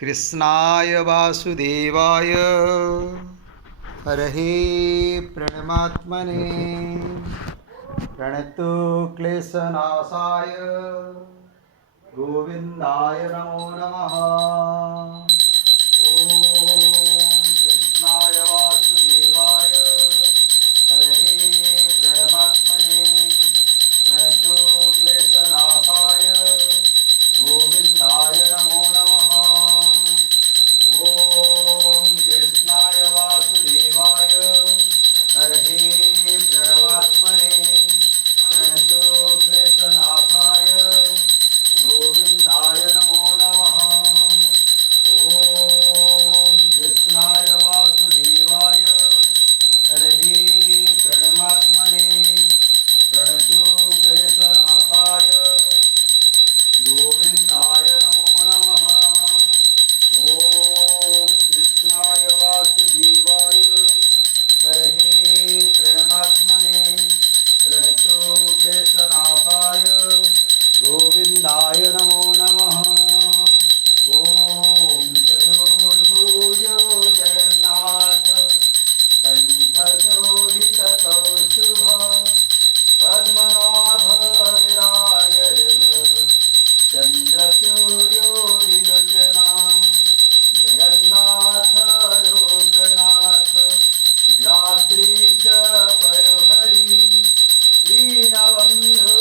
कृष्णाय वासुदेवाय हरहे प्रणमात्मने प्रणतो क्लेशनाशाय गोविंदाय नमो नमः। ओम कृष्णाय वासुदेवाय हरहे प्रणमात्मने प्रणतो क्लेशनाशाय गोविंदाय नमो नमः। ओम कृष्णाय वासुदेवाय हरहे प्रणमात्मने प्रणतो क्लेशनाशाय गोविंदाय नमो नमः। ओम कृष्णाय वासुदेवाय हरहे प्रणमात्मने प्रणतो क्लेशनाशाय गोविंदाय नमो नमः। ओम कृष्णाय वासुदेवाय हरहे प्रणमात्मने प्रणतो क्लेशनाशाय गोविंदाय नमो नमः। ओम चतुर्भुज जगन्नाथ कंठशोभितकौस्तुभ पद्मनाभ विराज चंद्रसूर्यो विलोचना जगन्नाथ लोकनाथ नीलाद्रीश परहरि दीनबंधु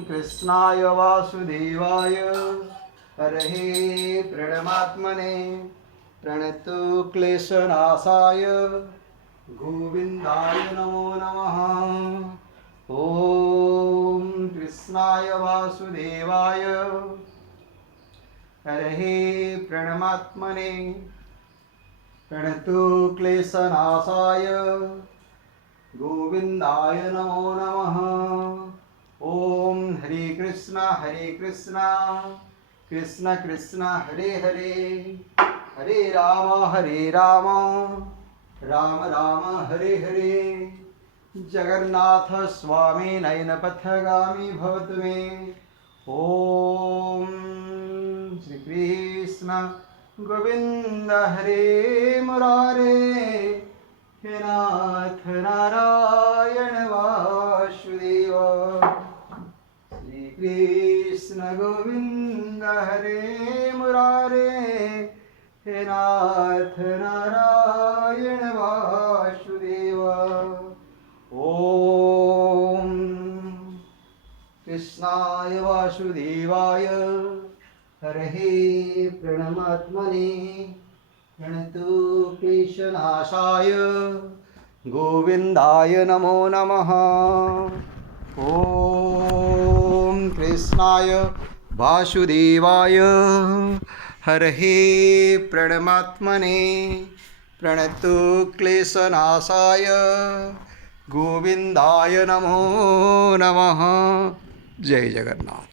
कृष्णाय वासुदेवाय हरये प्रणमात्मने प्रणतु क्लेशनाशाय गोविन्दाय नमो नमः। ॐ कृष्णाय वासुदेवाय हरये प्रणमात्मने प्रणतु क्लेशनाशाय गोविन्दाय नमो नमः। ॐ हरे कृष्ण कृष्ण कृष्ण हरे हरे हरे राम राम राम हरे हरे। जगन्नाथ स्वामी नयनपथगामी भवतु मे। ॐ श्री कृष्ण गोविंद हरे मुरारे हे नाथ नारायण वासुदेव। श्री कृष्ण गोविंद हरे मुरारे हे नाथ नारायण वासुदेव। ॐ कृष्णाय वासुदेवाय हरये प्रणमात्मने प्रणतु क्लेशनाशाय गोविन्दाय नमो नमः। ॐ कृष्णाय वासुदेवाय हरये प्रणमात्मने प्रणतु क्लेशनाशाय गोविन्दाय नमो नमः। जय जगन्नाथ।